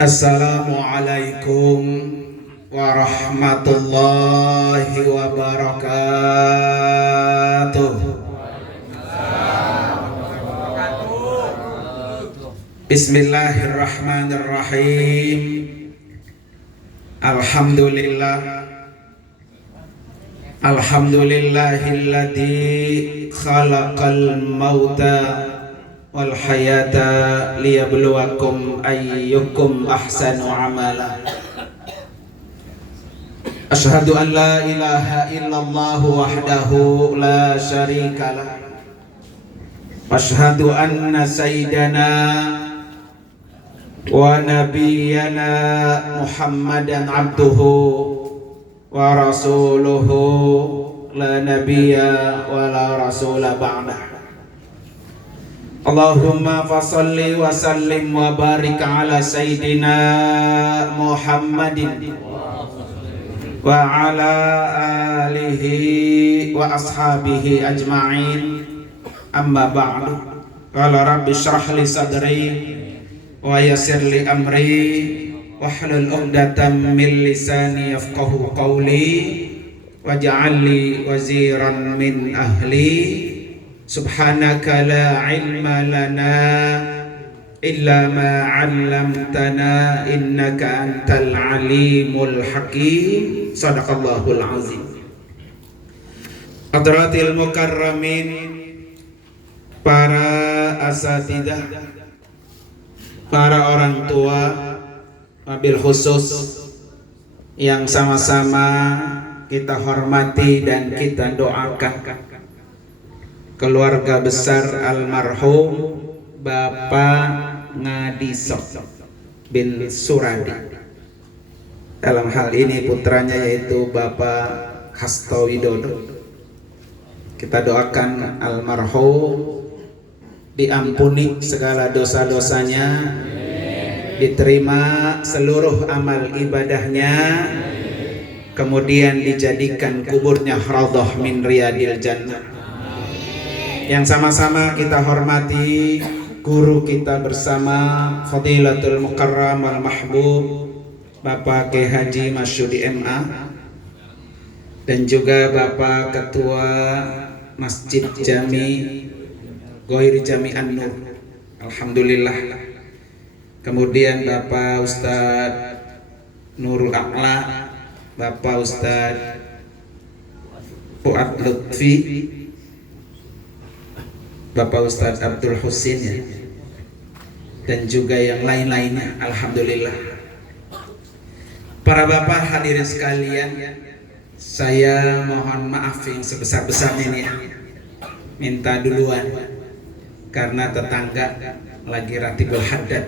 Assalamualaikum warahmatullahi wabarakatuh. Bismillahirrahmanirrahim. Alhamdulillahilladzi khalaqal mauta wal hayata liyabluwakum ayyukum ahsanu amala. Asyhadu an la ilaha illallah wahdahu la syarikalah. Asyhadu anna sayyidana wa nabiyyana Muhammadan abduhu wa rasuluhu la nabiyya wa la rasula ba'dah. Allahumma fasalli wa sallim wa barik ala sayyidina Muhammadin wa ala alihi wa ashabihi ajma'in, amma ba'du. Qala rabbi shrah li sadri wa yassir li amri wahlul 'uqdatam min lisani yafqahu qawli waj'al li waziran min ahli. Subhanaka la ilma lana illa ma 'allamtana innaka antal alimul hakim. Shadaqallahul azim. Hadratil mukarramin, para asatidah, para orang tua, wabil khusus yang sama-sama kita hormati dan kita doakan keluarga besar almarhum Bapak Ngadisok bin Suradi. Dalam hal ini putranya yaitu Bapak Hasto Widodo. Kita doakan almarhum diampuni segala dosa-dosanya, diterima seluruh amal ibadahnya, kemudian dijadikan kuburnya raudhah min riyadil jannah. Yang sama-sama kita hormati guru kita bersama, Fadilatul Mukarram wal Mahbub Bapak Kiai Haji Masyudi MA, dan juga Bapak Ketua Masjid Jami Ghairi Jami An-Nur, alhamdulillah. Kemudian Bapak Ustadz Nurul A'la, Bapak Ustadz Fuad Lutfi, Bapak Ustadz Abdul Husin, ya, dan juga yang lain-lainnya, alhamdulillah. Para bapak hadirin sekalian, saya mohon maaf yang sebesar-besarnya nih, minta duluan karena tetangga lagi ratibul haddad,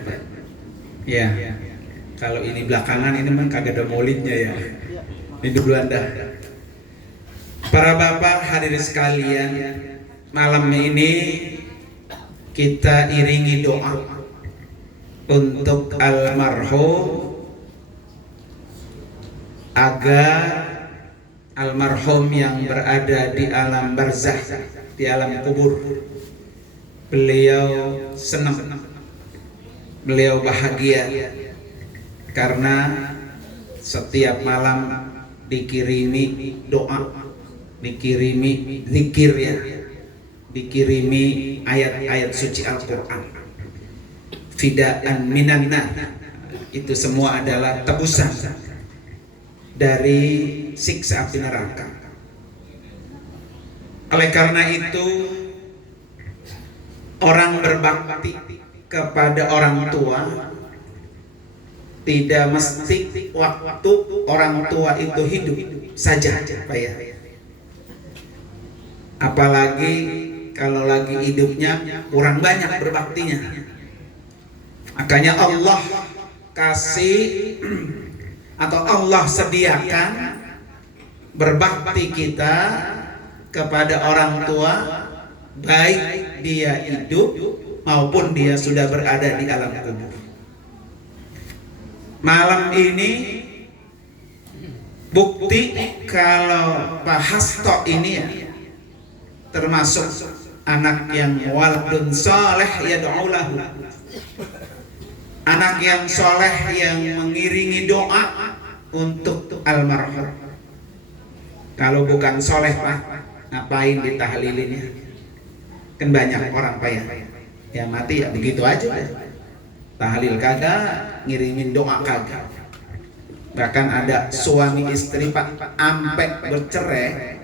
ya. Kalau ini belakangan ini memang kagak ada maulidnya, ya. Ini duluan dah. Para bapak hadirin sekalian, malam ini kita iringi doa untuk almarhum agar almarhum yang berada di alam barzakh, di alam kubur, beliau senang, beliau bahagia karena setiap malam dikirimi doa, dikirimi zikir, ya, dikirimi ayat-ayat suci Al-Quran, fidaan minanna. Itu semua adalah tebusan dari siksa api neraka. Oleh karena itu, orang berbakti kepada orang tua tidak mesti waktu orang tua itu hidup saja, Pak, ya. Apalagi kalau lagi hidupnya kurang banyak berbaktinya. Makanya Allah kasih atau Allah sediakan berbakti kita kepada orang tua, baik dia hidup maupun dia sudah berada di alam kubur. Malam ini bukti kalau Pak Hasto ini, ya, termasuk anak yang waladun saleh yad'u lahu, anak yang soleh yang mengiringi doa untuk almarhum. Kalau bukan soleh Pak, ngapain ditahlilinnya? Kan banyak orang Pak ya mati ya begitu aja. Tahlil kagak, ngirimin doa kagak. Bahkan ada suami istri Pak ampe bercerai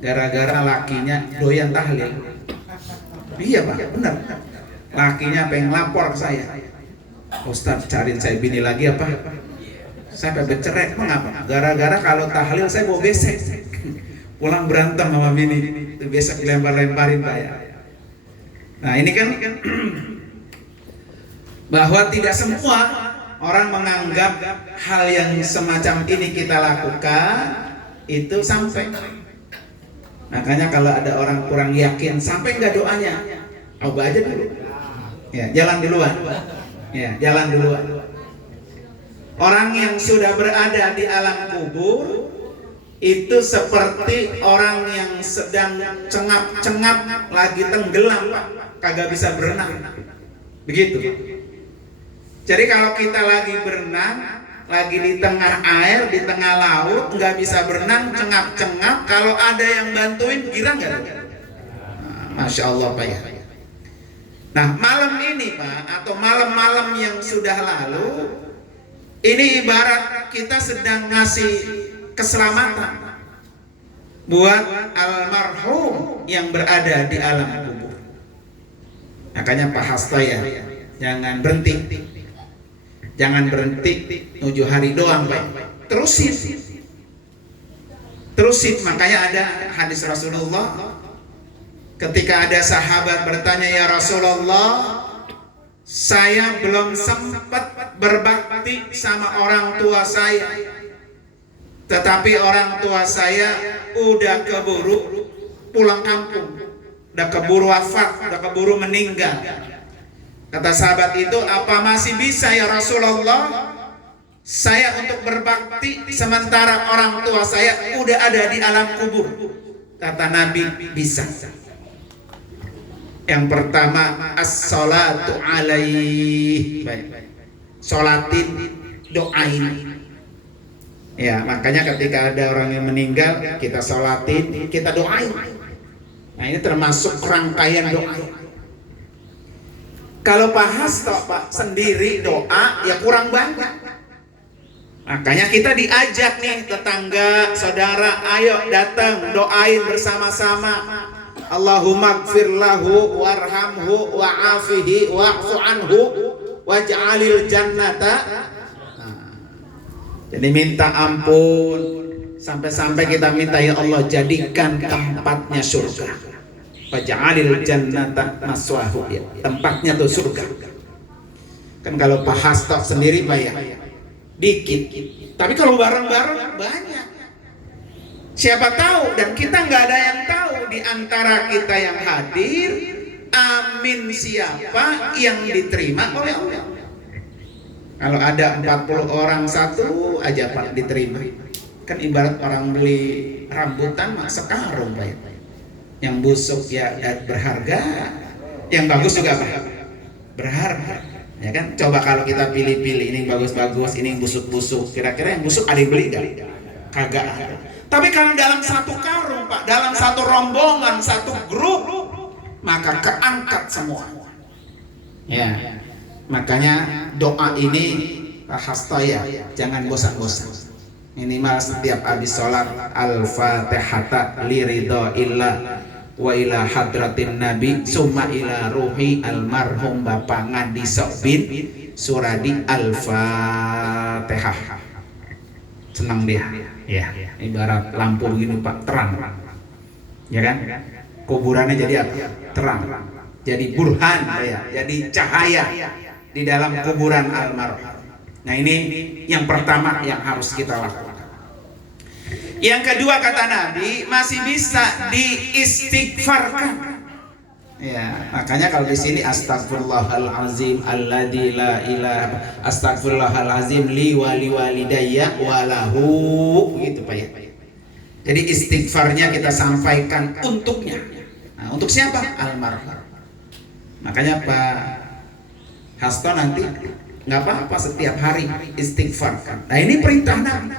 gara-gara lakinya doyan tahlil. Iya Pak, benar. Lakinya pengen lapor ke saya, Ustaz cariin saya bini lagi apa? Sampai bercerai, mengapa? Gara-gara kalau tahlil saya bawa besek. Pulang berantem sama bini, itu besek dilempar-lemparin Pak ya. Nah ini kan bahwa tidak semua orang menganggap hal yang semacam ini kita lakukan itu sampai. Makanya kalau ada orang kurang yakin sampai nggak doanya, coba aja dulu. Ya, jalan duluan. Ya, jalan duluan. Orang yang sudah berada di alam kubur itu seperti orang yang sedang cengap-cengap lagi tenggelam, kagak bisa berenang. Begitu. Jadi kalau kita lagi berenang, lagi di tengah air, di tengah laut, nggak bisa berenang, cengap-cengap, kalau ada yang bantuin, girang nggak? Masya Allah Pak ya. Nah malam ini Pak, atau malam-malam yang sudah lalu, ini ibarat kita sedang ngasih keselamatan buat almarhum yang berada di alam kubur. Makanya Pak Hasto ya, jangan berhenti. Jangan berhenti 7 hari doang Pak. Terusin. Makanya ada hadis Rasulullah ketika ada sahabat bertanya, ya Rasulullah, saya belum sempat berbakti sama orang tua saya, tetapi orang tua saya udah keburu pulang kampung, udah keburu wafat, udah keburu meninggal. Kata sahabat itu, apa masih bisa ya Rasulullah saya untuk berbakti sementara orang tua saya udah ada di alam kubur? Kata Nabi, bisa. Yang pertama, as-salatu alaih. Sholatin, doain. Ya, makanya ketika ada orang yang meninggal, kita sholatin, kita doain. Nah ini termasuk rangkaian doa. Kalau Pak Hasto Pak sendiri doa ya kurang banyak. Makanya kita diajak nih tetangga, saudara, ayo datang doain bersama-sama. Allahumma gfir lahu warhamhu wa'afihi wa'fu anhu waj'alil jannata. Jadi minta ampun, sampai-sampai kita minta ya Allah jadikan tempatnya surga. Waj'alil jannata maswahu, ya, tempatnya tuh surga. Kan kalau Pak Hasto sendiri Pak ya dikit, tapi kalau bareng-bareng banyak. Siapa tahu, dan kita nggak ada yang tahu di antara kita yang hadir, amin siapa yang diterima oleh Allah. Kalau ada 40 orang satu aja Pak diterima, kan ibarat orang beli rambutan mak sekarung Pak ya. Yang busuk ya berharga, yang bagus juga Pak berharga, ya kan? Coba kalau kita pilih-pilih, ini bagus-bagus, ini busuk-busuk, kira-kira yang busuk ada yang beli nggak? Kagak ada. Tapi kalau dalam satu karung Pak, dalam satu rombongan, satu grup, maka keangkat semua. Ya, makanya doa ini Pak Hasto ya, jangan bosan-bosan. Minimal setiap habis sholat al-fatihata li ridho illah wa ila hadratin nabi summa ila ruhi almarhum Bapak Ngadi Sokbin Suradi al-fatihah. Senang dia ya, ibarat lampu begini Pak, terang ya kan, kuburannya jadi apa? Terang, jadi burhan ya, jadi cahaya di dalam kuburan almarhum. Nah ini yang pertama yang harus kita lakukan. Yang kedua kata Nabi, masih bisa diistighfarkan. Ya, makanya kalau di sini astagfirullahalazim alladzi la ilaha, astagfirullahalazim li wa li walidayya wa lahu, gitu Pak ya. Jadi istighfarnya kita sampaikan untuknya. Nah, untuk siapa? Almarhum. Makanya Pak Hasto nanti nggak apa-apa setiap hari istighfar. Nah ini perintah Nabi.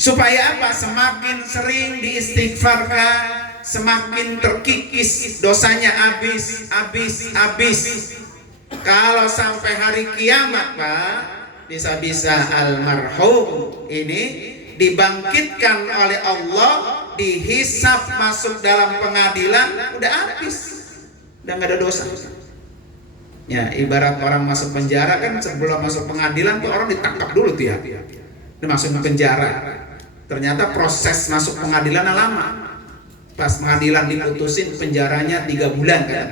Supaya apa? Semakin sering diistighfarkan, semakin terkikis dosanya habis. Kalau sampai hari kiamat Pak, bisa-bisa almarhum ini dibangkitkan oleh Allah, dihisap masuk dalam pengadilan, udah habis, udah nggak ada dosa. Ya ibarat orang masuk penjara kan, sebelum masuk pengadilan tuh orang ditangkap dulu tuh ya, dia masuk ke penjara. Ternyata proses masuk pengadilan lama. Pas pengadilan diputusin penjaranya 3 bulan kan.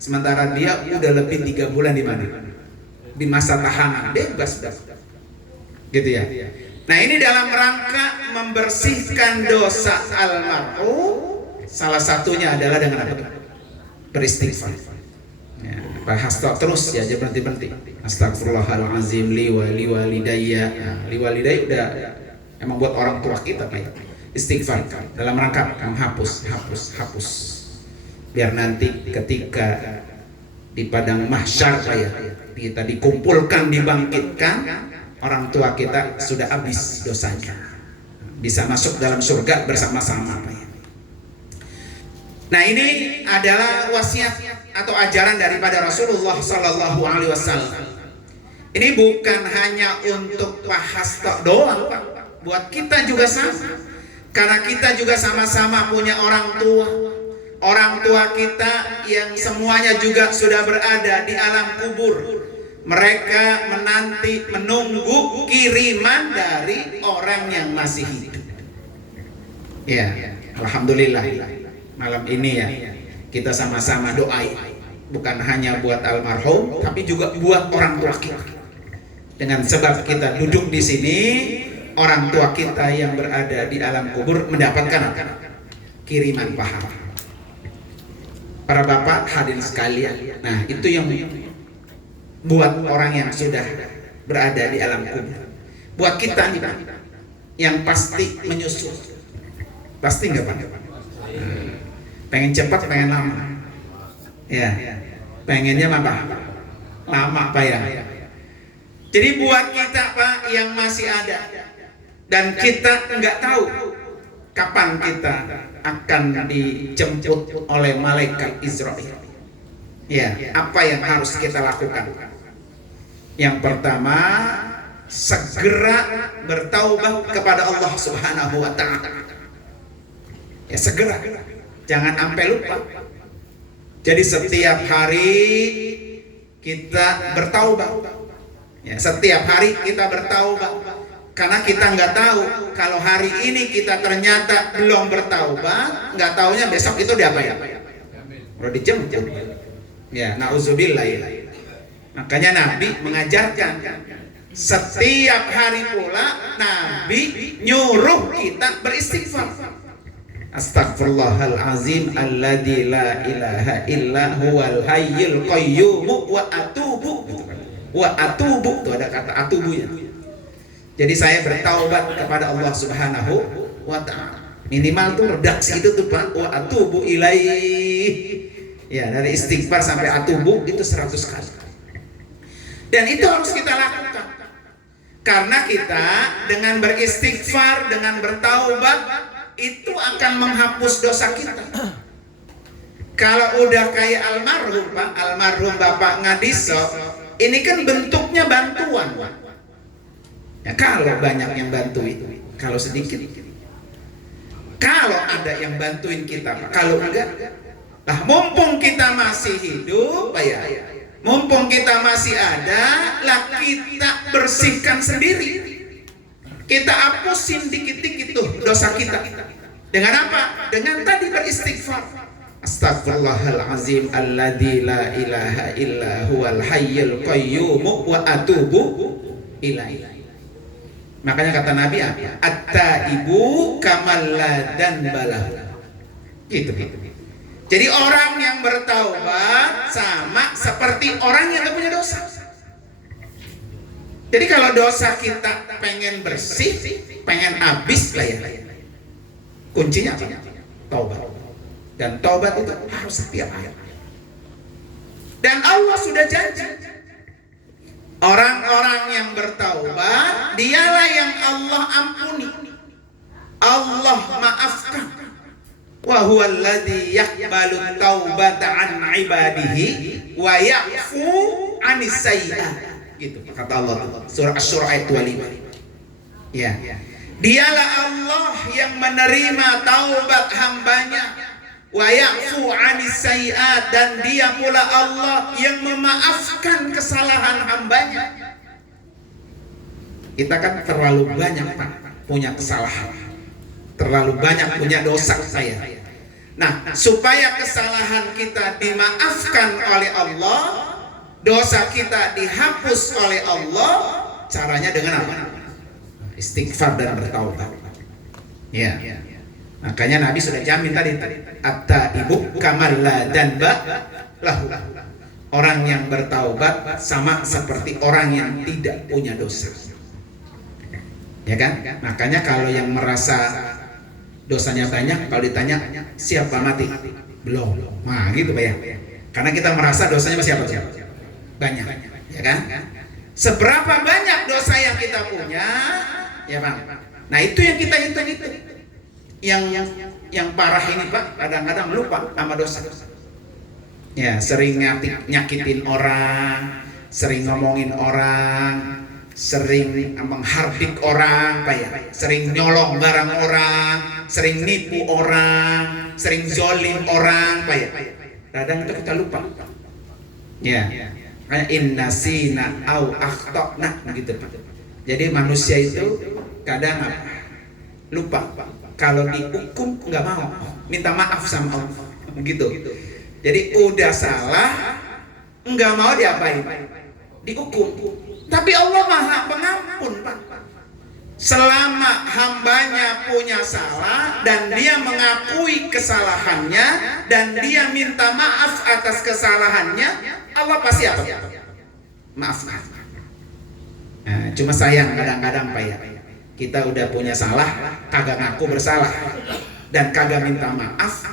Sementara dia udah lebih 3 bulan di mana? Di masa tahanan, bebas. Gitu ya. Nah ini dalam rangka membersihkan dosa almarhum, salah satunya adalah dengan apa? Beristighfar. Ya, bahas terus ya, jangan berhenti. Astagfirullahalazim li walidayya. Li walidayya udah emang buat orang tua kita Pak. Istighfar dalam rangka menghapus, biar nanti ketika di padang mahsyar ya, kita dikumpulkan, dibangkitkan, orang tua kita sudah habis dosanya, bisa masuk dalam surga bersama-sama. Nah ini adalah wasiat atau ajaran daripada Rasulullah Sallallahu Alaihi Wasallam. Ini bukan hanya untuk Pak Hasto doang Pak, buat kita juga sama. Karena kita juga sama-sama punya orang tua. Orang tua kita yang semuanya juga sudah berada di alam kubur. Mereka menunggu kiriman dari orang yang masih hidup. Ya, alhamdulillah malam ini ya kita sama-sama doain, bukan hanya buat almarhum, tapi juga buat orang tua kita. Dengan sebab kita duduk di sini, orang tua kita yang berada di alam kubur mendapatkan kiriman pahala. Para bapak hadirin sekalian, nah itu yang buat orang yang sudah berada di alam kubur. Buat kita nih Pak, yang pasti menyusul. Pasti nggak Pak? Pengen cepat, pengen lama. Ya, pengennya apa? Lama Pak ya. Jadi buat kita Pak yang masih ada, dan kita nggak tahu kapan kita akan dijemput oleh malaikat Israel. Ya, apa yang harus kita lakukan? Yang pertama, segera bertaubat kepada Allah Subhanahu wa Ta'ala. Ya, segera, jangan sampai lupa. Jadi setiap hari kita bertaubat. Ya, setiap hari kita bertaubat. Karena kita nggak tahu kalau hari ini kita ternyata belum bertaubat, nggak taunya besok itu diapain? Udah dijemput. Ya, nauzubillah. Makanya Nabi mengajarkan setiap hari pula Nabi nyuruh kita beristighfar. Astagfirullahalazim alladzi la ilaha illa huwal hayyul qayyum wa atubu. Wa atubu, itu ada kata atubunya. Jadi saya bertaubat kepada Allah Subhanahu wa Ta'ala. Minimal tuh redaksi itu tuh Pak, wa atubu ilaih. Ya, dari istighfar sampai atubu itu 100 kali. Dan itu harus kita lakukan. Karena kita dengan beristighfar, dengan bertaubat, itu akan menghapus dosa kita. Kalau udah kayak almarhum Pak, almarhum Bapak Ngadiso, ini kan bentuknya bantuan Pak. Ya, kalau banyak yang bantuin, kalau sedikit. Kalau ada yang bantuin kita, Pak. Kalau enggak, nah mumpung kita masih hidup, Pak ya, mumpung kita masih ada, lah kita bersihkan sendiri. Kita hapusin dikit-dikit tuh dosa kita. Dengan apa? Dengan tadi beristighfar. Astagfirullahalazim alladzi la ilaha illa huwal hayyul qayyum wa atubu ilaihi. Makanya kata Nabi apa? At-taibu kamal ladan balahu. Gitu. Jadi orang yang bertaubat sama seperti orang yang tidak punya dosa. Jadi kalau dosa kita pengen bersih, pengen habis lah ya. Kuncinya apa? Taubat. Dan taubat itu harus setiap hari. Dan Allah sudah janji. yang bertaubat, dialah yang Allah ampuni, Allah maafkan. Wa huwa alladzi yaqbalu taubata an ibadihi wa ya'fu 'anis sayyi'at. Gitu kata Allah surah Asy-Syura ayat 25. Ya. Dialah Allah yang menerima taubat hambanya, wa ya'fu 'anis sayyi'at, dan dia pula Allah yang memaafkan kesalahan hambanya. Kita kan terlalu banyak Pak punya kesalahan, terlalu banyak punya dosa saya. Nah, supaya kesalahan kita dimaafkan oleh Allah, dosa kita dihapus oleh Allah, caranya dengan apa? Istighfar dan bertaubat. Ya. Makanya Nabi sudah jamin tadi, at-taibu kamal la danba lahu. Orang yang bertaubat sama seperti orang yang tidak punya dosa. Ya kan? Makanya kalau yang merasa dosanya banyak, kalau ditanya siapa mati? Belum. Nah, gitu Pak ya. Karena kita merasa dosanya masih apa? Banyak. Ya kan? Seberapa banyak dosa yang kita punya, ya Bang. Nah, itu yang kita hitung itu. Yang parah ini Pak, kadang-kadang lupa sama dosa. Ya, sering nyakitin orang, sering ngomongin orang, sering menghardik orang, Pak ya, sering nyolong barang orang, sering nipu orang, sering zolim orang, Pak ya. Kadang itu kita lupa. Ya, kayak innasina au akhtana gitu Pak. Jadi manusia itu kadang lupa, kalau dihukum nggak mau minta maaf sama Allah, begitu. Jadi udah salah nggak mau diapain, dihukum. Tapi Allah Maha Pengampun Pak. Selama hambanya punya salah dan dia mengakui kesalahannya dan dia minta maaf atas kesalahannya, Allah pasti apa? Maaf. Nah, cuma sayang kadang-kadang Pak ya, kita udah punya salah, kagak ngaku bersalah dan kagak minta maaf,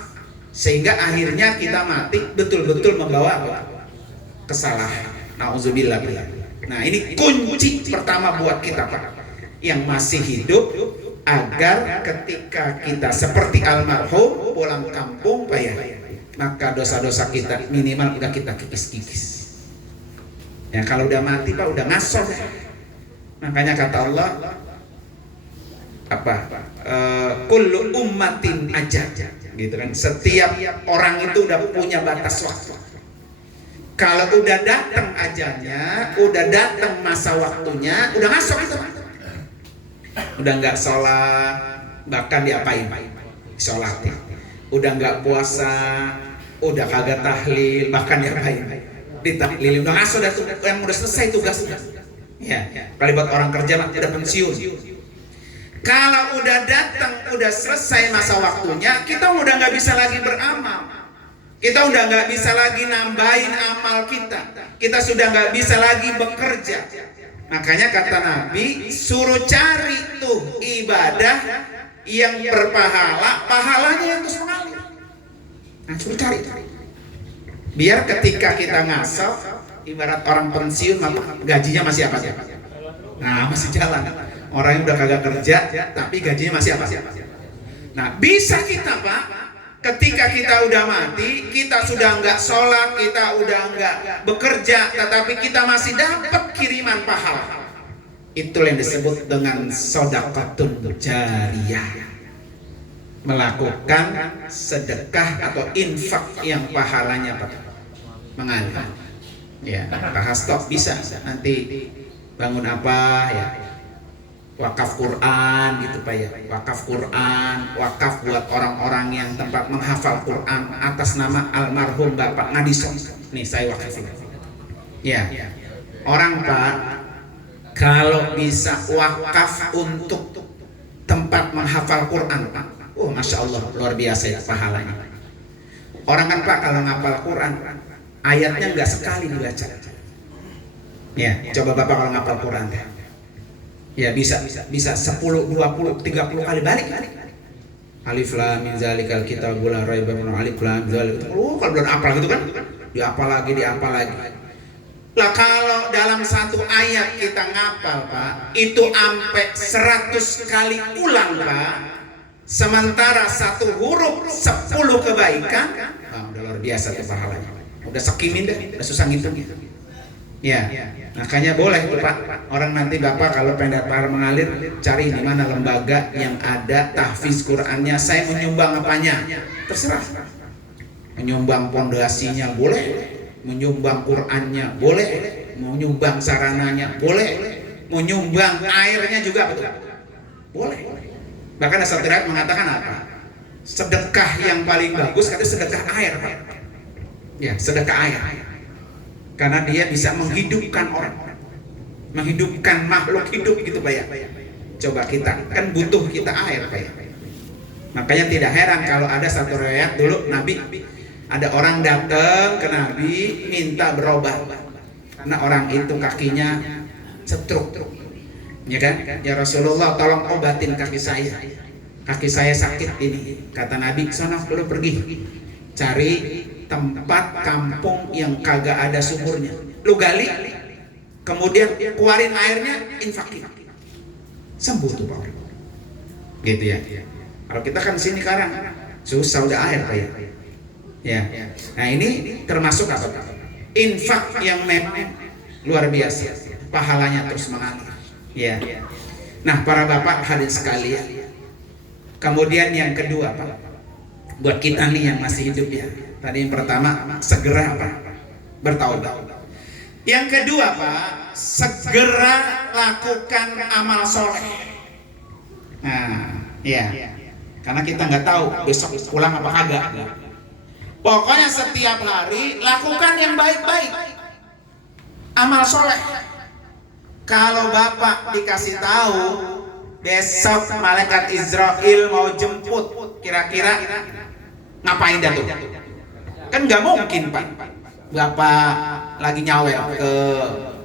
sehingga akhirnya kita mati betul-betul membawa apa? Kesalahan. Nauzubillah. Nah, ini kunci pertama buat kita Pak yang masih hidup, agar ketika kita seperti almarhum pulang kampung Pak ya, maka dosa-dosa kita minimal udah kita kikis-kikis. Ya, kalau udah mati Pak udah ngasor. Makanya kata Allah apa? Kullu ummatin ajal, gitu kan. Setiap orang itu udah punya batas waktu. Kalau udah datang ajalnya, udah datang masa waktunya, udah ngasok itu. Udah nggak sholat, bahkan diapain? Sholat. Udah nggak puasa, udah kagak tahlil, bahkan diapain? Ditahlil. Udah ngasok, yang udah selesai tugasnya. Ya, kalau buat orang kerja udah pensiun. Kalau udah datang, udah selesai masa waktunya, kita udah nggak bisa lagi beramal. Kita udah nggak bisa lagi nambahin amal kita. Kita sudah nggak bisa lagi bekerja. Makanya kata Nabi, suruh cari tuh ibadah yang berpahala, pahalanya yang terus mengalir. Nah, suruh cari. Biar ketika kita ngasal, ibarat orang pensiun, gajinya masih apa? Nah, masih jalan. Orang yang udah kagak kerja, tapi gajinya masih apa? Nah, bisa kita Pak, ketika kita udah mati, kita sudah nggak sholat, kita udah nggak bekerja, tetapi kita masih dapat kiriman pahala. Itulah yang disebut dengan sedekatun jariyah. Melakukan sedekah atau infak yang pahalanya mengalir. Ya, Pak Hasto bisa nanti bangun apa ya? Wakaf Quran gitu Pak ya, wakaf Quran, wakaf buat orang-orang yang tempat menghafal Quran atas nama almarhum Bapak Ngadison. Nih saya wakaf. Ya, orang Pak kalau bisa wakaf untuk tempat menghafal Quran Pak, Masya Allah luar biasa ya pahalanya. Orang kan Pak kalau ngapal Quran ayatnya nggak sekali dibaca. Ya, coba Bapak kalau ngapal Quran ya bisa 10, 20, 30 kali balik. Alif lam mim zalikal kitabul la raiba fihi alif lam zalik. Kalau belum apal gitu kan, diapal lagi. Lah kalau dalam satu ayat ayat kita ngapal Pak, itu sampai 100 kali ulang Pak. Sementara satu huruf 10 kebaikan, udah luar biasa tuh pahalanya. Udah sekimin deh, udah susah ngitung gitu. Ya, makanya boleh tuh Pak, orang nanti Bapak kalau pengen daftar mengalir, cari di mana lembaga yang ada tahfiz Qur'annya. Saya menyumbang apanya? Terserah. Menyumbang pondasinya boleh, menyumbang Qur'annya boleh, menyumbang sarananya boleh, menyumbang airnya juga betul. Boleh. Bahkan satu riwayat mengatakan apa? Sedekah yang paling bagus kata sedekah air Pak. Ya, sedekah air. Karena dia bisa menghidupkan orang, menghidupkan makhluk hidup gitu Pak ya. Coba kita kan butuh kita air Pak ya. Makanya tidak heran kalau ada satu riwayat dulu Nabi, ada orang datang ke Nabi minta berobat karena orang itu kakinya stroke, ya kan? Ya Rasulullah tolong obatin kaki saya sakit ini. Kata Nabi, sono lu pergi cari tempat kampung yang kagak ada sumurnya, lu gali, kemudian keluarin airnya, infakin, sembuh tuh Pak. Gitu ya. Kalau kita kan sini sekarang susah udah air Pak ya. Nah ini termasuk apa? Infak yang memang luar biasa, pahalanya terus mengalir. Ya. Nah para bapak hadirin sekalian, kemudian yang kedua Pak, buat kita nih yang masih hidup ya. Tadi yang pertama segera Pak bertaubat. Yang kedua Pak, segera lakukan amal soleh. Nah, ya, karena kita nggak tahu besok pulang apa kagak. Pokoknya setiap hari lakukan yang baik-baik, amal soleh. Kalau Bapak dikasih tahu besok malaikat Israel mau jemput, kira-kira ngapain dah tuh? Kan nggak mungkin Pak, Bapak lagi nyawer ke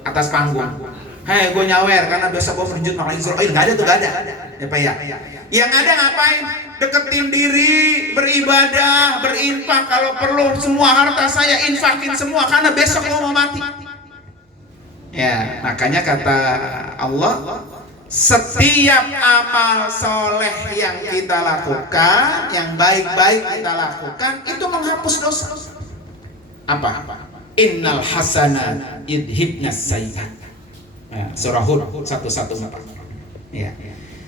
atas panggung, hei gue nyawer karena besok gue menjemput malaikat Israel. Nggak ada tuh, nggak ada ya Pak ya. Yang ada ngapain? Deketin diri, beribadah, berinfak. Kalau perlu semua harta saya infakin semua karena besok mau mati. Ya, makanya kata Allah, setiap amal soleh yang kita lakukan, yang baik-baik kita lakukan, itu menghapus dosa. Apa? Innal hasanat yudhibnas sayyi'at. Ya, surah Hud 114. Ya.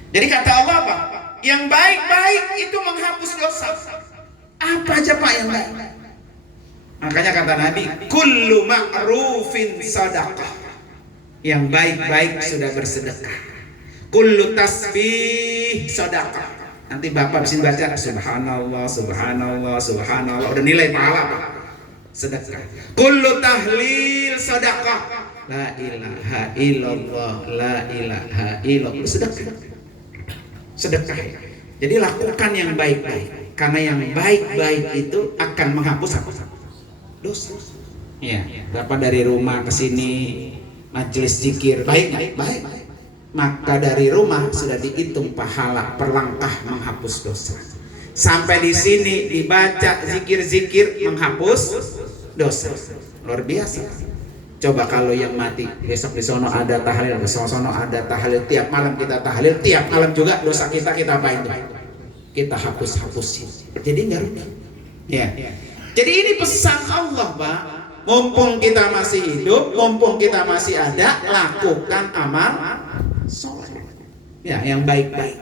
Jadi kata Allah apa? Yang baik-baik itu menghapus dosa. Apa aja Pak yang baik? Makanya kata Nabi, kullu ma'rufin sadaqah. Yang baik-baik sudah bersedekah. Kullu tasbih sadaqah. Nanti Bapak bisa baca subhanallah, subhanallah, subhanallah. Udah nilai pahala Pak. Sedekah. Kullu tahlil sadaqah. La ilaha illallah, la ilaha illallah. Sedekah. Sedekah. Jadi lakukan yang baik-baik. Karena yang baik-baik itu akan menghapus dosa. Ya, Bapak dari rumah ke sini majelis zikir baik. Maka dari rumah sudah dihitung pahala per langkah menghapus dosa. Sampai di sini dibaca zikir-zikir menghapus dosa. Luar biasa. Coba kalau yang mati besok di sono ada tahlil, di sono ada tahlil, tiap malam kita tahlil, tiap malam juga dosa kita apain tuh? Kita hapus-hapusin. Jadi enggak rugi. Ya. Jadi ini pesan Allah, Pak. Mumpung kita masih hidup, mumpung kita masih ada, lakukan amal soleh. Ya, yang baik-baik.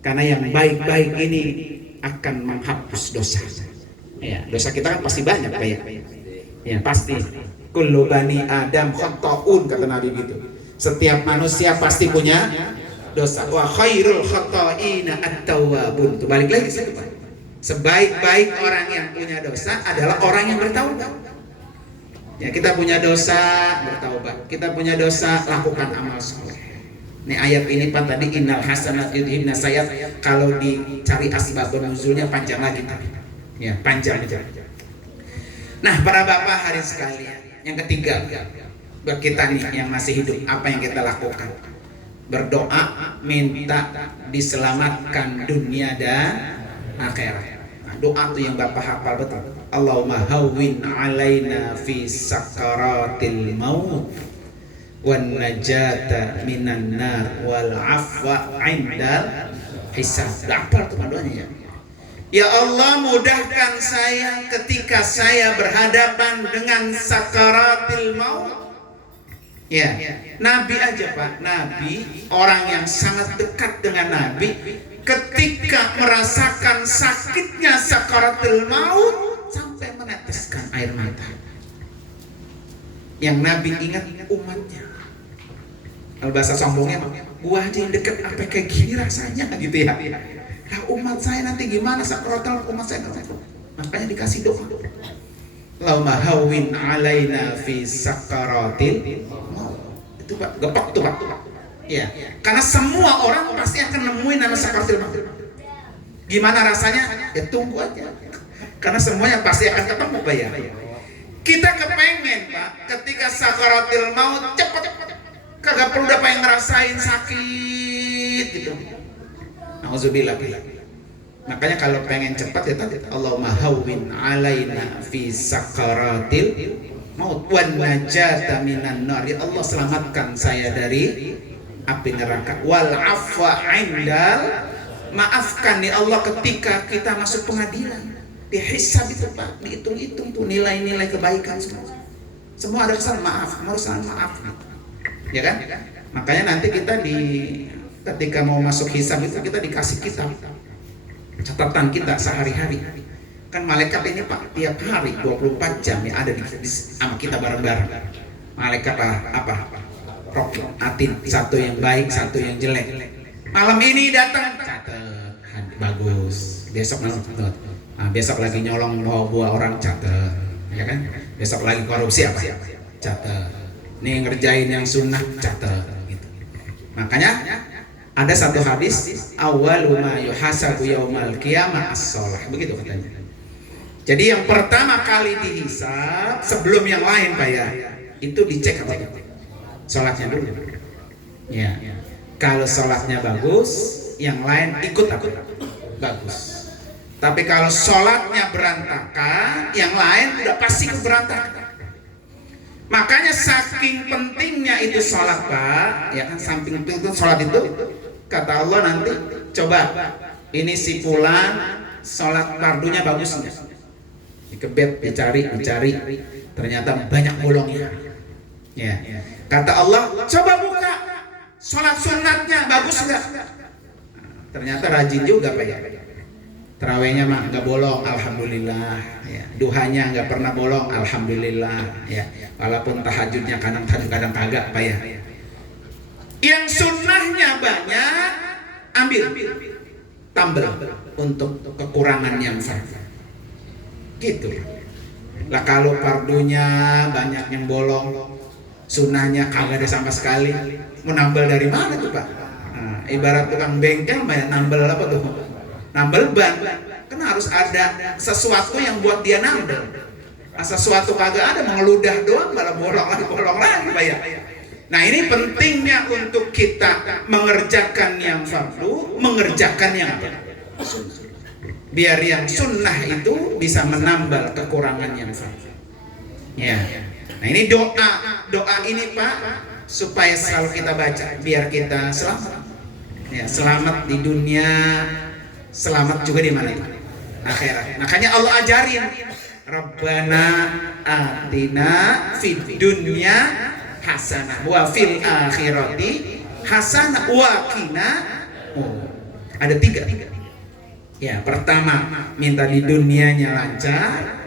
Karena yang baik-baik ini akan menghapus dosa. Ya, dosa kita kan pasti banyak, Pak ya. Ya, pasti. Kullu bani Adam khata'un, kata Nabi gitu. Setiap manusia pasti punya dosa. Wa khairul khata'ina at-tawwabun. Itu balik lagi situ, Pak. Sebaik-baik orang yang punya dosa adalah orang yang bertaubat. Ya, kita punya dosa, bertaubat. Kita punya dosa, lakukan amal soleh. Ini ayat ini Pak tadi innal hasanat yudhibnas sayyi'at. Kalau dicari asbabun nuzulnya panjang lagi tadi. Ya, panjang aja. Nah, para bapak hadirin sekalian, yang ketiga buat kita nih yang masih hidup, apa yang kita lakukan? Berdoa minta diselamatkan dunia dan akhirat. Nah, doa tuh yang Bapak hafal betul. Allahumma hawwin alaina fi sakaratil maut wan najata minan nar wal afwa 'indal hisab. Apa tuh doanya ya? Ya Allah, mudahkan saya ketika saya berhadapan dengan sakaratil maut. Ya, Nabi aja Pak, Nabi, orang yang sangat dekat dengan Nabi, ketika merasakan sakitnya sakaratil maut sampai meneteskan air mata. Yang Nabi ingat umatnya. Kalau bahasa sombongnya, gua aja yang deket apa kayak gini rasanya gitu ya. Nah, umat saya nanti gimana sakaratul umat saya? Makanya dikasih doa. Allahumma hawwin alaina fi sakaratil maut. Itu Pak, gepak tuh Pak. Ya, karena semua orang pasti akan nemuin nama sakaratul maut. Gimana rasanya? Ya tunggu aja. Karena semuanya pasti akan ketemu Pak ya. Kita kepengen Pak, ketika sakaratul maut cepet, kagak perlu udah pengen ngerasain sakit gitu. Nauzubillah. Makanya kalau pengen cepat ya tadi Allahumma hawwin alaina fi sakaratil maut wan najata minan nar. Ya Allah, selamatkan saya dari api neraka. Wal afwa 'indal, maafkan ya Allah ketika kita masuk pengadilan. Dihisab itu Pak, dihitung-hitung tuh nilai-nilai kebaikan semua ada kesalahan, maaf gitu. Ya kan? Makanya nanti kita ketika mau masuk hisab itu kita dikasih kitab catatan kita sehari-hari. Kan malaikat ini Pak tiap hari 24 jam ya ada di sama kita bareng-bareng. Malaikat apa? Rokib, atin, satu yang baik, satu yang jelek. Malam ini datang catat, bagus. Besok malam catat. Nah, besok lagi nyolong bawa orang catat, ya kan? Besok lagi korupsi apa? Catat. Nih ngerjain yang sunnah catat gitu. Makanya ada satu hadis, awwalu ma yuhasabu yaumal qiyamah as-shalah, begitu katanya. Jadi yang pertama kali dihisab sebelum yang lain Pak ya, itu dicek apa? Salatnya dulu. Ya. Kalau salatnya bagus, yang lain ikut apa? Bagus. Tapi kalau salatnya berantakan, yang lain udah pasti berantakan. Makanya saking pentingnya itu sholat Pak, ya kan, samping itu sholat itu kata Allah nanti coba ini si fulan sholat fardunya bagus nggak? Dikebet, dicari, ternyata banyak bolongnya. Ya, kata Allah coba buka sholat sunatnya bagus nggak? Ternyata rajin juga Pak ya. Terawihnya mah nggak bolong, alhamdulillah. Ya. Duhanya nggak pernah bolong, alhamdulillah. Ya. Walaupun tahajudnya kadang-kadang kagak, Pak ya. Yang sunnahnya banyak, ambil, tambah untuk kekurangan yang fardu. Gitu. Lah kalau fardunya banyak yang bolong, sunnahnya kagak ada sama sekali, mau nambal dari mana tuh Pak? Nah, ibarat tukang bengkel, nambal apa tuh? Nambel ban, kan harus ada sesuatu yang buat dia nambel. Nah, sesuatu kagak ada, mengeludah doang malah bolong lagi Pak ya. Nah ini pentingnya untuk kita mengerjakan yang fardu, mengerjakan yang sunnah. Biar yang sunnah itu bisa menambal kekurangan yang fardu. Ya. Nah ini doa ini Pak supaya selalu kita baca biar kita selamat. Ya, selamat di dunia. Selamat juga di mana? Akhirat. Makanya Allah ajarin, Rabbana atina fid dunya hasanah wa fil akhirati hasanah wa qina. Ada tiga. Ya, pertama minta di dunianya lancar,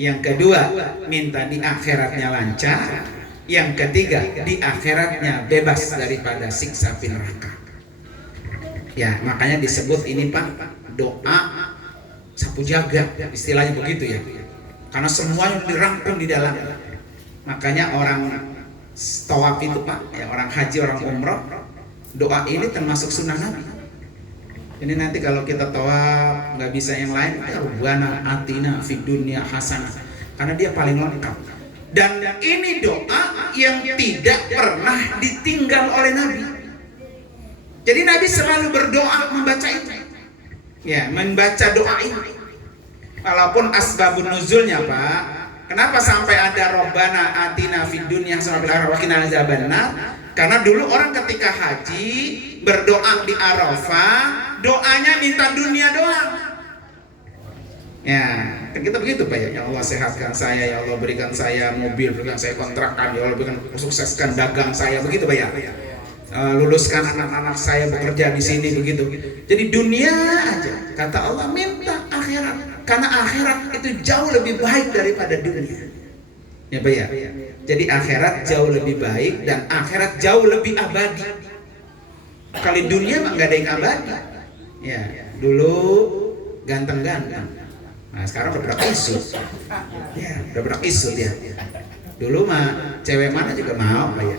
yang kedua minta di akhiratnya lancar, yang ketiga di akhiratnya bebas daripada siksa api neraka. Ya, makanya disebut ini Pak doa sapu jaga, istilahnya begitu ya. Karena semuanya dirangkum di dalam. Makanya orang tawaf itu Pak, ya, orang haji, orang umroh, doa ini termasuk sunnah Nabi. Ini nanti kalau kita tawaf nggak bisa yang lain, Rabbana atina fid dunya hasanah, karena dia paling lengkap. Dan ini doa yang tidak pernah ditinggal oleh Nabi. Jadi Nabi selalu berdoa membaca itu. Ya, membaca doa ini. Walaupun asbabun nuzulnya Pak, Kenapa sampai ada Robbana atina fid dunya hasanah wa qina azabannar? Karena dulu orang ketika haji berdoa di Arafah, doanya minta dunia doang. Ya, kan kita begitu Pak ya. Ya Allah sehatkan saya, ya Allah berikan saya mobil, berikan saya kontrakan, ya Allah berikan sukseskan dagang saya, begitu Pak ya. Luluskan anak-anak saya bekerja di sini, begitu. Jadi dunia aja. Kata Allah minta akhirat. Karena akhirat itu jauh lebih baik daripada dunia. Ya Pak ya. Jadi akhirat jauh lebih baik dan akhirat jauh lebih abadi. Kalau dunia mah nggak ada yang abadi. Ya, dulu ganteng-ganteng. Nah sekarang udah berak isu. Ya, udah berak isu dia. Dulu mah cewek mana juga mau Pak ya.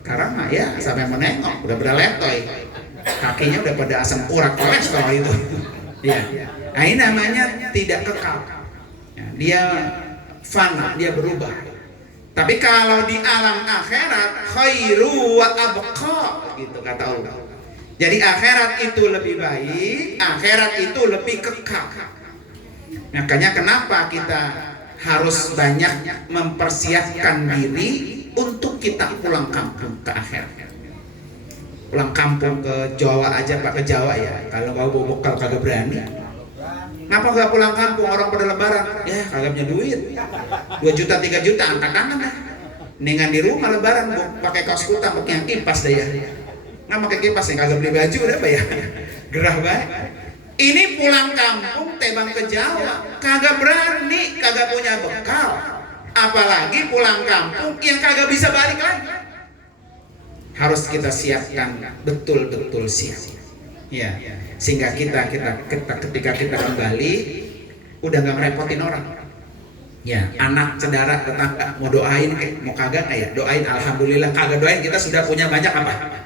Sekarang mah ya sampai menengok, udah berletoy. Kakinya udah pada asam urat kolesterol itu. Ya. Nah ini namanya tidak kekal. Ya, dia fana, dia berubah. Tapi kalau di alam akhirat khairu wa abqa, gitu kata Allah. Jadi akhirat itu lebih baik, akhirat itu lebih kekal. Makanya kenapa kita harus banyak mempersiapkan diri untuk kita pulang kampung ke akhirat. Pulang kampung ke Jawa aja Pak, ke Jawa ya. Kalau kau bawa bekal kagak berani. Kenapa gak pulang kampung orang pada lebaran? Ya kagak punya duit. 2 juta 3 juta angkat tangan dah. Mendingan di rumah lebaran pakai kaos kutang, pakai yang kipas deh ya. Nggak pakai kipas ya kagak beli baju udah Pak ya. Gerah banget. Ini pulang kampung tebang ke Jawa, kagak berani, kagak punya bekal. Apalagi pulang kampung yang kagak bisa balik lagi. Harus kita siapkan betul-betul siap. Ya, sehingga kita ketika kita kembali udah nggak merepotin orang. Ya, anak, saudara, tetangga mau doain mau kagak kayak doain, alhamdulillah. Kagak doain, kita sudah punya banyak apa?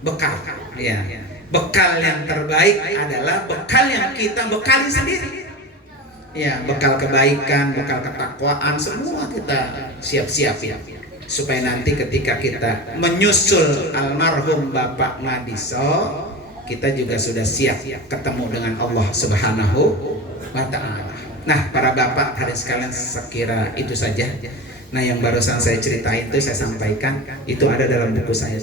Bekal. Ya, bekal yang terbaik adalah bekal yang kita bekali sendiri. Ya, bekal kebaikan, bekal ketakwaan, semua kita siap-siap ya. Supaya nanti ketika kita menyusul almarhum Bapak Madiso, kita juga sudah siap ketemu dengan Allah Subhanahu wa Ta'ala. Nah, para bapak hadirin sekalian, sekira itu saja. Nah, yang barusan saya ceritain itu saya sampaikan, itu ada dalam buku saya.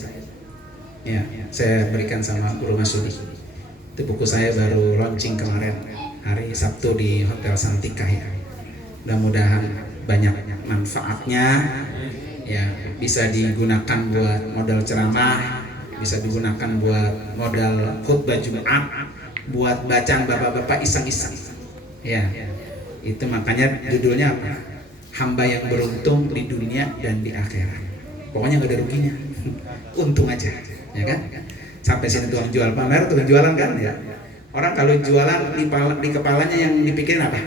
Ya, saya berikan sama Guru Masudi. Itu buku saya baru launching kemarin hari Sabtu di Hotel Santika ya. Mudah-mudahan banyak manfaatnya. Ya, bisa digunakan buat modal ceramah, bisa digunakan buat modal khutbah Jumat, buat bacaan bapak-bapak iseng-iseng. Ya, itu makanya judulnya apa? Hamba yang beruntung di dunia dan di akhirat. Pokoknya nggak ada ruginya, untung aja, ya kan? Sampai sini tukang jual pamer, tukang jualan kan ya. Orang kalau jualan di kepalanya yang dipikirin apa?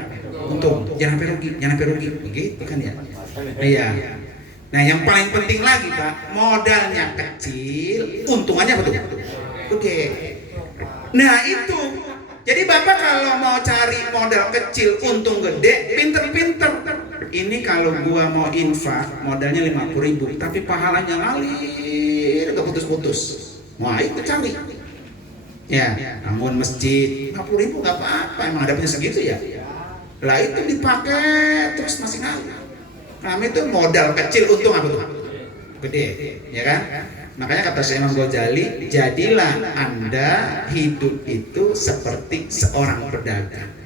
Untung, jangan sampai rugi, begitu kan ya? Iya. Nah yang paling penting lagi Pak, modalnya kecil, untungannya betul gede. Nah itu, jadi Bapak kalau mau cari modal kecil, untung gede, pinter-pinter. Ini kalau gua mau infak, modalnya 50.000, tapi pahalanya ngalir, gak putus-putus. Wah itu cari. Ya, bangun masjid, 50.000 gak apa-apa, emang ada punya segitu ya. Lah itu dipakai terus masih ngalir. Kami itu modal kecil, untung apa tuh? Gede, ya kan? Makanya kata Syekh Imam Ghazali, jadilah Anda hidup itu seperti seorang pedagang.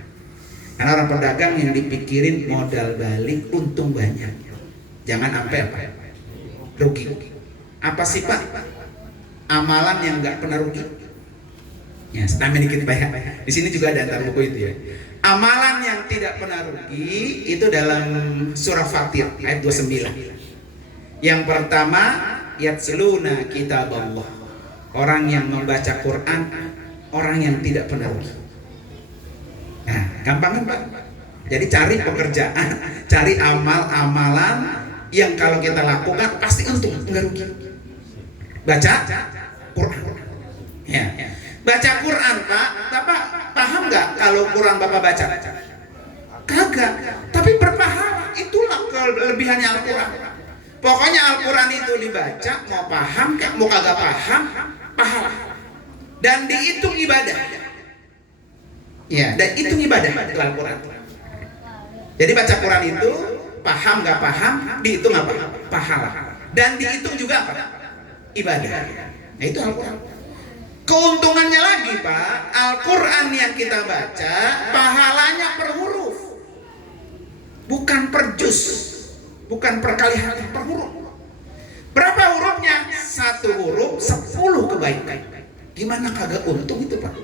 Karena orang pedagang yang dipikirin modal balik, untung banyak. Jangan sampai apa? Rugi. Apa sih Pak? Amalan yang nggak pernah rugi. Ya, stamina dikit Pak ya. Di sini juga ada antar buku itu ya. Amalan yang tidak pernah rugi itu dalam surah Fatir ayat 29. Yang pertama, yatsluna kitab Allah. Orang yang membaca Quran, orang yang tidak pernah rugi. Nah, gampang kan Pak? Jadi cari pekerjaan, cari amal-amalan yang kalau kita lakukan pasti untung, enggak rugi. Baca Quran. Ya. Baca Quran Pak, Bapak paham nggak kalau Quran Bapak baca? Kagak, tapi berpahala. Itulah kelebihannya Al-Quran. Pokoknya Al-Quran itu dibaca, mau paham mau kagak paham, pahala. Dan dihitung ibadah. Ya, dan hitung ibadah Al-Quran. Jadi baca Quran itu Paham nggak paham, dihitung apa? Pahala. Dan dihitung juga apa? Ibadah. Nah itu Al-Quran. Keuntungannya lagi Pak, Al-Quran yang kita baca pahalanya per huruf, bukan per juz, bukan per kali harif, per huruf. Berapa hurufnya? 1 huruf 10 kebaikan. Gimana kagak untung itu Pak?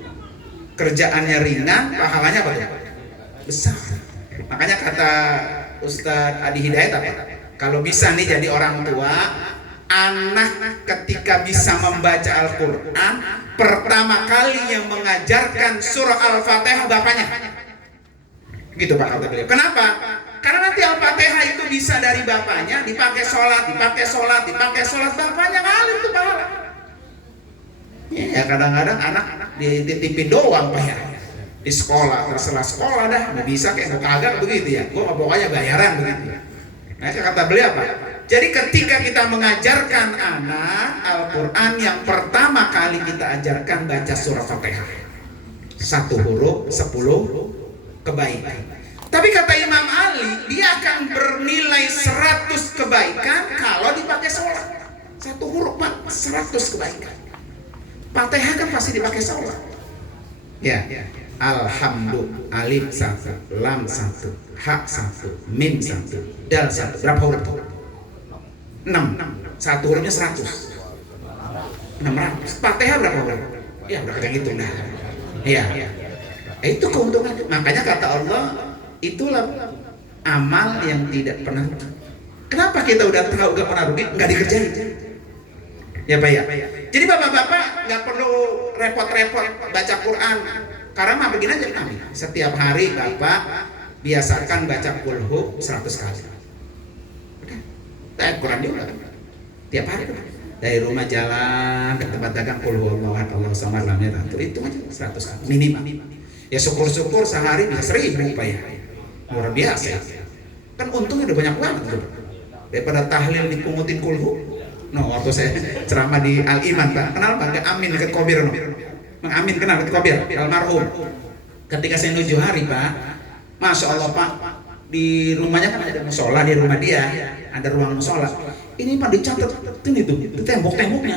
Kerjaannya ringan, pahalanya apa? Besar. Makanya kata Ustadz Adi Hidayat apa? Kalau bisa nih jadi orang tua, anak ketika bisa membaca Al-Quran, pertama kali yang mengajarkan surah Al-Fatihah bapaknya. Gitu Pak kata beliau. Kenapa? Karena nanti Al-Fatihah itu bisa dari bapaknya, dipakai sholat, bapaknya ngalir tuh pahala. Ya kadang-kadang anak dititipin doang Pak ya. Di sekolah, terserah sekolah dah, mau bisa kayak mau kagak begitu ya. Gua pokoknya bayaran begitu. Nah kata beliau apa? Jadi ketika kita mengajarkan anak Al-Quran, yang pertama kali kita ajarkan baca surah Fatihah. 1 huruf 10 kebaikan. Tapi kata Imam Ali, dia akan bernilai 100 kebaikan kalau dipakai sholat. 1 huruf Pak, 100 kebaikan. Fatihah kan pasti dipakai sholat. Ya. Alhamdulillah, alif 1, lam 1, ha 1, mim 1, dal 1. Berapa huruf tuh? 6. 1 hurufnya 100. 600. Fatihah berapa huruf? Ya udah kayak gitu dah. Iya. Itu keuntungan. Makanya kata Allah, itulah amal yang tidak pernah. Kenapa kita udah tahu gak pernah rugi, nggak dikerjain? Ya Pak ya. Jadi bapak-bapak nggak perlu repot-repot baca Quran. Karena mah begini aja kami. Setiap hari bapak biasakan baca kulhu 100 kali. Udah. Quran juga. Tiap hari udah. Dari rumah jalan ke tempat dagang kulhu Allah samad lam yalid. Itu aja 100 kali minimal. Ya syukur-syukur sehari bisa 1000 Pak ya. Luar biasa. Kan untungnya udah banyak banget tuh. Daripada tahlil dipungutin kulhu. No, waktu saya ceramah di Al-Iman Pak, kenal Pak? Nggak Amin dekat Kobir no. Mang Amin kenal dekat Kobir, almarhum. Ketika saya menuju hari Pak, Masya Allah Pak, di rumahnya kan ada musola, di rumah dia ada ruang musola. Ini Pak dicatat itu di tembok-temboknya.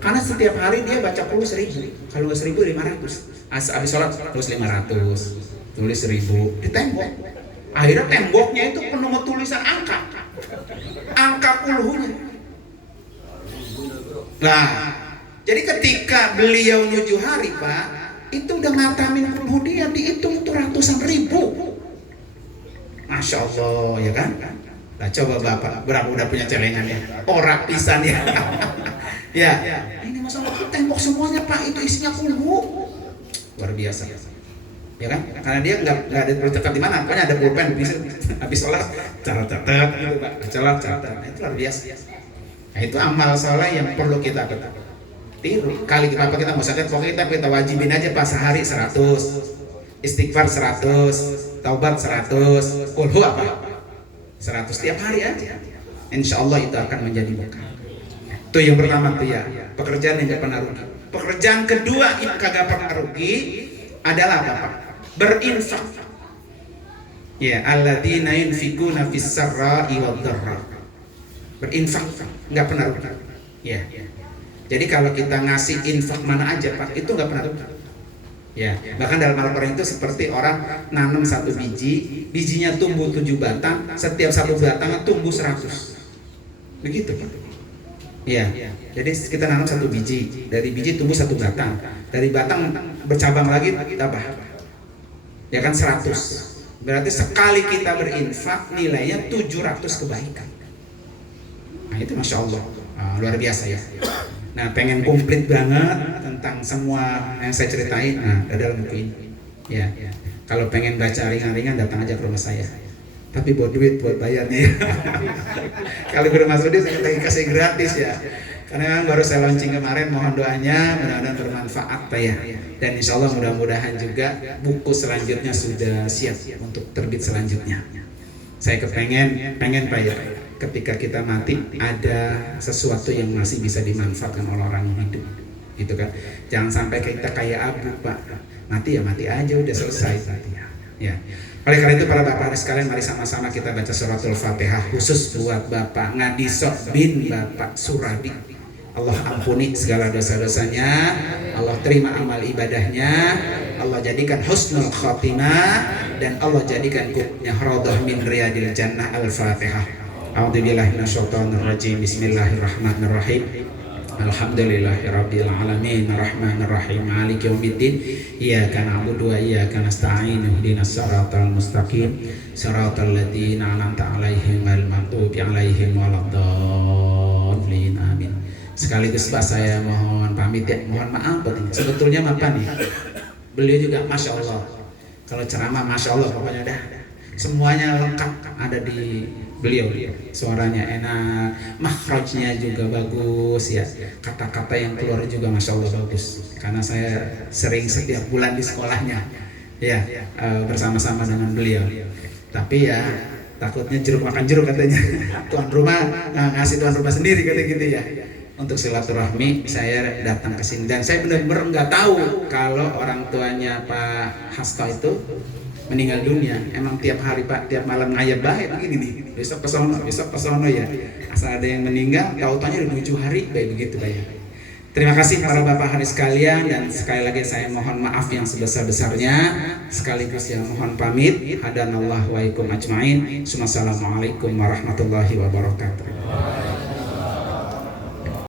Karena setiap hari dia baca kulhu 1000, kalau 1000 500. Habis sholat terus 500, tulis 1000 di tembok. Akhirnya temboknya itu penuh tulisan angka kulhunya. Nah, jadi ketika beliau menuju hari Pak, itu udah ngatamin kulhu dia, dihitung itu ratusan ribu. Masya Allah ya kan? Nah coba Bapak, berapa udah punya celengannya? Orak pisan ya. Ya, ini masalah tembok semuanya Pak, itu isinya kulhu. Luar biasa. Ya kan? Karena dia nggak ada tercatat di mana, pokoknya ada pulpen bisa habis sholat catat gitu Pak, catat. Nah, itu luar biasa. Nah, itu amal soleh yang perlu kita tiru. Kali apa kita mau sadar, pokoknya kita wajibin aja pas sehari 100, istighfar 100, taubat 100, kulhu apa? 100 tiap hari aja. Insya Allah itu akan menjadi berkah. Itu yang pertama tuh ya, pekerjaan yang gak pernah rugi. Pekerjaan kedua yang kagak pernah rugi adalah apa? Berinfak. Ya, alladzina yunfikuna fis sarra'i wad dharra. Berinfak nggak pernah rugi. Ya. Jadi kalau kita ngasih infak mana aja Pak, itu nggak pernah rugi. Ya. Bahkan dalam Al-Quran itu seperti orang nanam 1 biji, bijinya tumbuh 7 batang, setiap 1 batang tumbuh 100. Begitu Pak. Ya. Jadi kita nanam 1 biji, dari biji tumbuh 1 batang, dari batang bercabang lagi tambah. Ya kan 100. Berarti sekali kita berinfak nilainya 700 kebaikan. Nah itu Masya Allah, luar biasa ya. Nah pengen komplit banget tentang semua yang saya ceritain, nah ada dalam buku ini. Ya, kalau pengen baca ringan-ringan datang aja ke rumah saya. Tapi buat duit, buat bayarnya. Kalau ke rumah Sudi saya kasih gratis ya. Karena memang baru saya launching kemarin, mohon doanya mudah-mudahan bermanfaat Pak ya. Dan insya Allah mudah-mudahan juga buku selanjutnya sudah siap untuk terbit selanjutnya. Saya pengen Pak ya, ketika kita mati ada sesuatu yang masih bisa dimanfaatkan oleh orang yang hidup, gitu kan? Jangan sampai kita kayak Abu Pak, mati ya mati aja udah selesai mati ya. Oleh karena itu para bapak sekalian, mari sama-sama kita baca suratul Fatihah khusus buat Bapak Ngadisok bin Bapak Suradi. Allah ampuni segala dosa-dosanya, Allah terima amal ibadahnya, Allah jadikan husnul khotimah, dan Allah jadikan kubnya radhah min riyadil jannah. Al-Fatihah. A'udzubillahi minasyaitonirrajim. Bismillahirrahmanirrahim. Alhamdulillahirabbil alamin arrahmanir rahim maliki yaumiddin iyyaka na'budu wa iyyaka nasta'in ihdinas siratal mustaqim siratal ladzina an'amta 'alaihim ghairil maghdubi 'alaihim waladdallin amin. Sekaligus Pak, saya mohon pamit ya, mohon maaf sebetulnya apa nih, beliau juga Masya Allah, kalau ceramah Masya Allah, pokoknya dah semuanya lengkap ada di beliau. Suaranya enak, makhrajnya juga bagus ya, kata-kata yang keluar juga Masya Allah bagus, karena saya sering setiap bulan di sekolahnya ya, bersama-sama dengan beliau. Tapi ya takutnya jeruk makan jeruk katanya. Tuan rumah ngasih tuan rumah sendiri kata gitu ya. Untuk silaturahmi saya datang ke sini, dan saya benar-benar nggak tahu kalau orang tuanya Pak Hasto itu meninggal dunia. Emang tiap hari Pak, tiap malam ngayab baik begini nih, besok ke sono ya, asal ada yang meninggal tautannya udah 7 hari baik begitu Pak ya. Terima kasih para bapak hari sekalian, dan sekali lagi saya mohon maaf yang sebesar-besarnya, sekaligus yang mohon pamit. Hadanallahu wa ikum ajmain. Assalamualaikum warahmatullahi wabarakatuh.